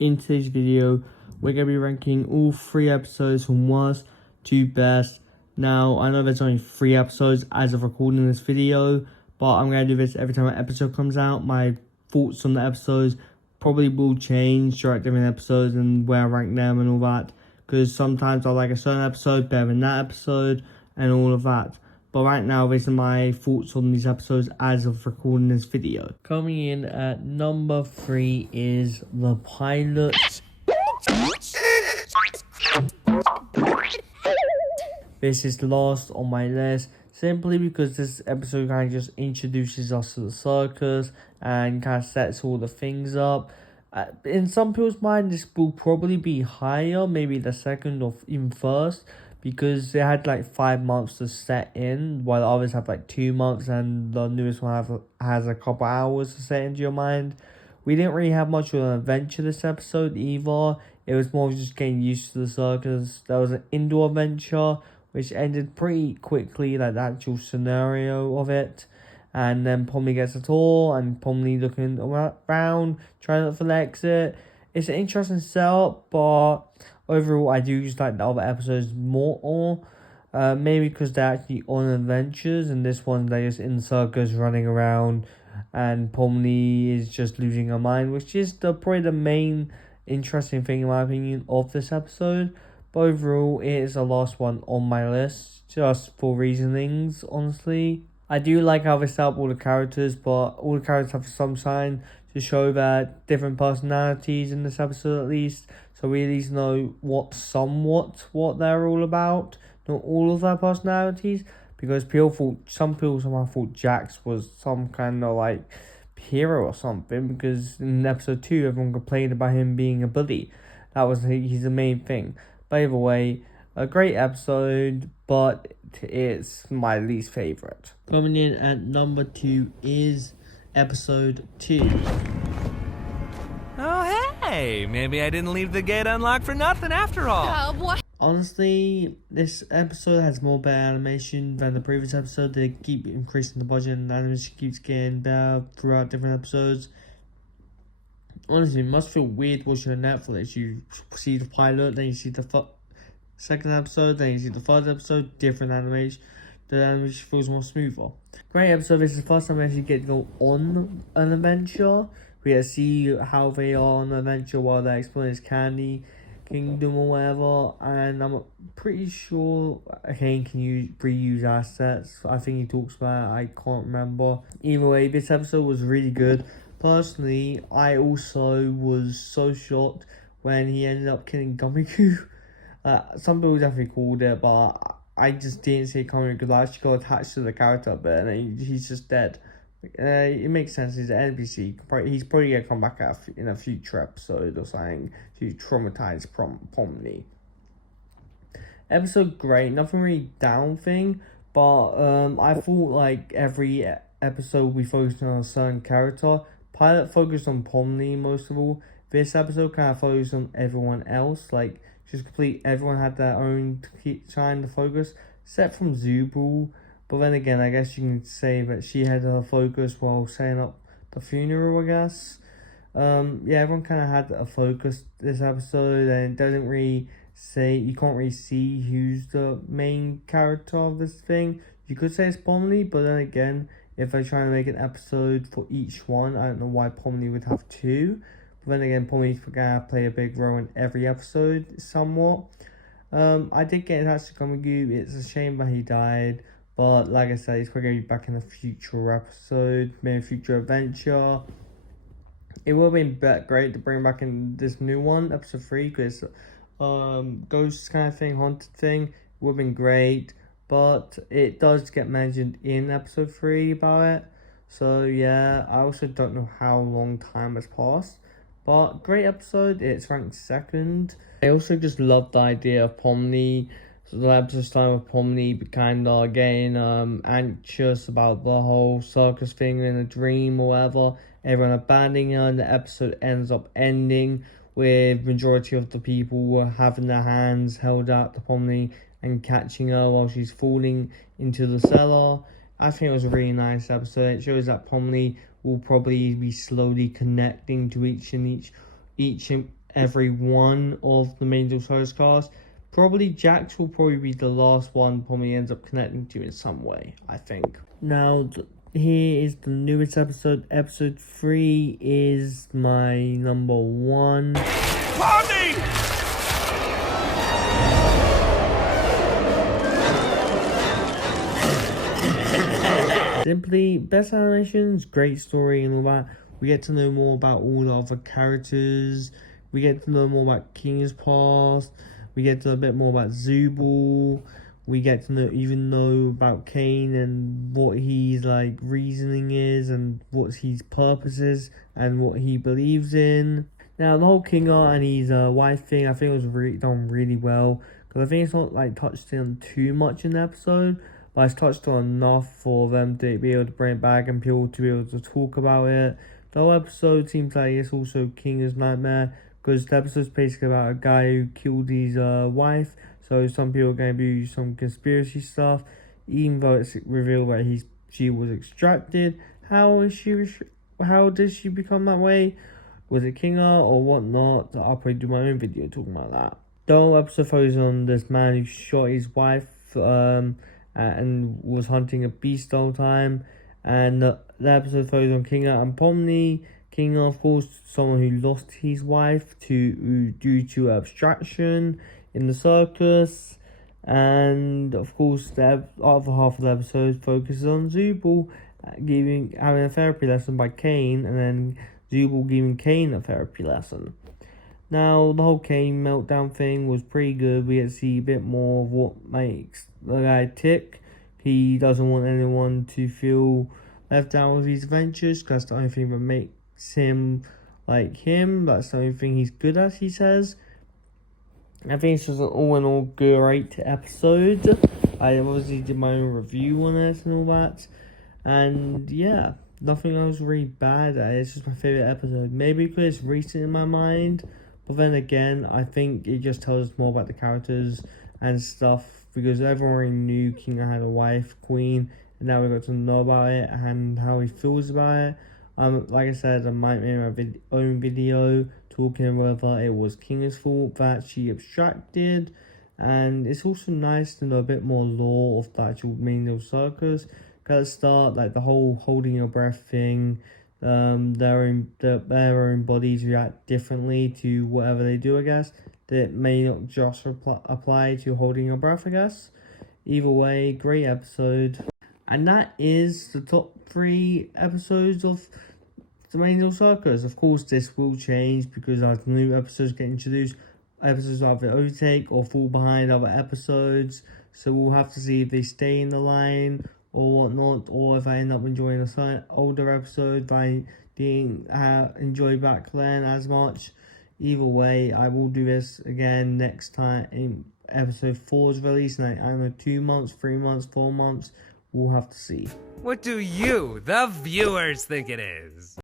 In today's video, we're going to be ranking all 3 episodes from worst to best. Now, I know there's only 3 episodes as of recording this video, but I'm going to do this every time an episode comes out. My thoughts on the episodes probably will change throughout different episodes and where I rank them and all that, because sometimes I like a certain episode better than that episode and all of that. But right now, these are my thoughts on these episodes as of recording this video. Coming in at number 3 is the pilot. This is last on my list, simply because this episode kind of just introduces us to the circus and kind of sets all the things up. In some people's mind, this will probably be higher, maybe the second or even first, because they had like 5 months to set in, while others have like 2 months, and the newest one has a couple hours to set into your mind. We didn't really have much of an adventure this episode either. It was more of just getting used to the circus. There was an indoor adventure, which ended pretty quickly, like the actual scenario of it. And then Pomni gets a tour, and Pomni looking around, trying to look for the exit. It's an interesting setup, but overall, I do just like the other episodes more. Maybe because they're actually on adventures, and this one they're just in the circus running around, and Pomni is just losing her mind, which is probably the main interesting thing in my opinion of this episode. But overall, it is the last one on my list, just for reasonings, honestly. I do like how they set up all the characters, but all the characters have some sign to show that different personalities in this episode at least, so we at least know what they're all about. Not all of their personalities, because some people somehow thought Jax was some kind of like hero or something, because in episode 2 everyone complained about him being a bully. He's the main thing. But either way, a great episode, but it's my least favourite. Coming in at number 2 is episode 2. Oh, hey! Maybe I didn't leave the gate unlocked for nothing after all. What? Honestly, this episode has more better animation than the previous episode. They keep increasing the budget, and the animation keeps getting better throughout different episodes. Honestly, it must feel weird watching on Netflix. You see the pilot, then you see the second episode, then you see the third episode, different animation. The animation feels more smoother. Great episode. This is the first time I actually get to go on an adventure. We get to see how they are on an adventure while they're exploring this candy kingdom or whatever. And I'm pretty sure Kane can reuse assets. I think he talks about it. I can't remember. Either way, this episode was really good. Personally, I also was so shocked when he ended up killing Gummigoo. Some people definitely called it, but I just didn't see it coming because I actually got attached to the character a bit, and he's just dead. It makes sense. He's an NPC. He's probably gonna come back in a future episode or something to traumatize Pomni. Episode great. Nothing really down thing, but I thought like every episode we focused on a certain character. Pilot focused on Pomni most of all. This episode kind of focused on everyone else. Like, just complete, everyone had their own trying to focus, except from Zubul. But then again, I guess you can say that she had her focus while setting up the funeral, I guess. Yeah, everyone kind of had a focus this episode, and it doesn't really you can't really see who's the main character of this thing. You could say it's Pomni, but then again, if they're trying to make an episode for each one, I don't know why Pomni would have 2. But then again, Pomni's gonna play a big role in every episode, somewhat. I did get attached to Gummigoo. It's a shame that he died. But like I said, he's probably going to be back in a future episode, maybe a future adventure. It would have been great to bring back in this new one, episode 3, because ghost kind of thing, haunted thing, would have been great. But it does get mentioned in episode 3 about it. So yeah, I also don't know how long time has passed. But great episode, it's ranked 2nd. I also just love the idea of Pomni. So the episode started with Pomni kind of getting anxious about the whole circus thing in a dream or whatever. Everyone abandoning her, and the episode ends up ending with majority of the people having their hands held out to Pomni and catching her while she's falling into the cellar. I think it was a really nice episode. It shows that Pomni will probably be slowly connecting to each every one of the main Circus cast. Probably Jax will probably be the last one, probably ends up connecting to in some way, I think. Now, here is the newest episode. Episode 3 is my number 1. Party! Simply, best animations, great story and all that. We get to know more about all the other characters. We get to know more about King's past. We get to know a bit more about Zubul. We get to know about Kane and what his reasoning is and what his purpose is and what he believes in. Now the whole King Art and his wife thing, I think it was done really well, because I think it's not touched on too much in the episode, but it's touched on enough for them to be able to bring it back and people to be able to talk about it. The whole episode seems like it's also King's nightmare, because the episode's basically about a guy who killed his wife. So some people are going to do some conspiracy stuff, even though it's revealed that she was extracted. How did she become that way? Was it Kinga or whatnot? I'll probably do my own video talking about that. The whole episode focuses on this man who shot his wife and was hunting a beast the whole time. And the episode focuses on Kinga and Pomni. Kinga, of course, someone who lost his wife due to abstraction in the circus. And of course the other half of the episode focuses on Zubul having a therapy lesson by Kane, and then Zubul giving Kane a therapy lesson. Now the whole Kane meltdown thing was pretty good. We get to see a bit more of what makes the guy tick. He doesn't want anyone to feel left out of his adventures, because that's the only thing that makes him like him. That's the only thing he's good at, he says. I think this was an all in all great episode. I obviously did my own review on it and all that. And yeah, nothing else really bad. It's just my favourite episode. Maybe because it's recent in my mind. But then again, I think it just tells us more about the characters and stuff. Because everyone already knew King had a wife, Queen. And now we got to know about it and how he feels about it. Like I said, I might make my own video talking whether it was King's fault that she abstracted. And it's also nice to know a bit more lore of the actual main circus. At the start, the whole holding your breath thing, their own bodies react differently to whatever they do, I guess. That may not just apply to holding your breath, I guess. Either way, great episode. And that is the top 3 episodes of the main circus. Of course, this will change because as new episodes get introduced, episodes either overtake or fall behind other episodes. So we'll have to see if they stay in the line or whatnot, or if I end up enjoying a older episode that I didn't enjoy back then as much. Either way, I will do this again next time in episode 4 is released. And I don't know, 2 months, 3 months, 4 months. We'll have to see. What do you, the viewers, think it is?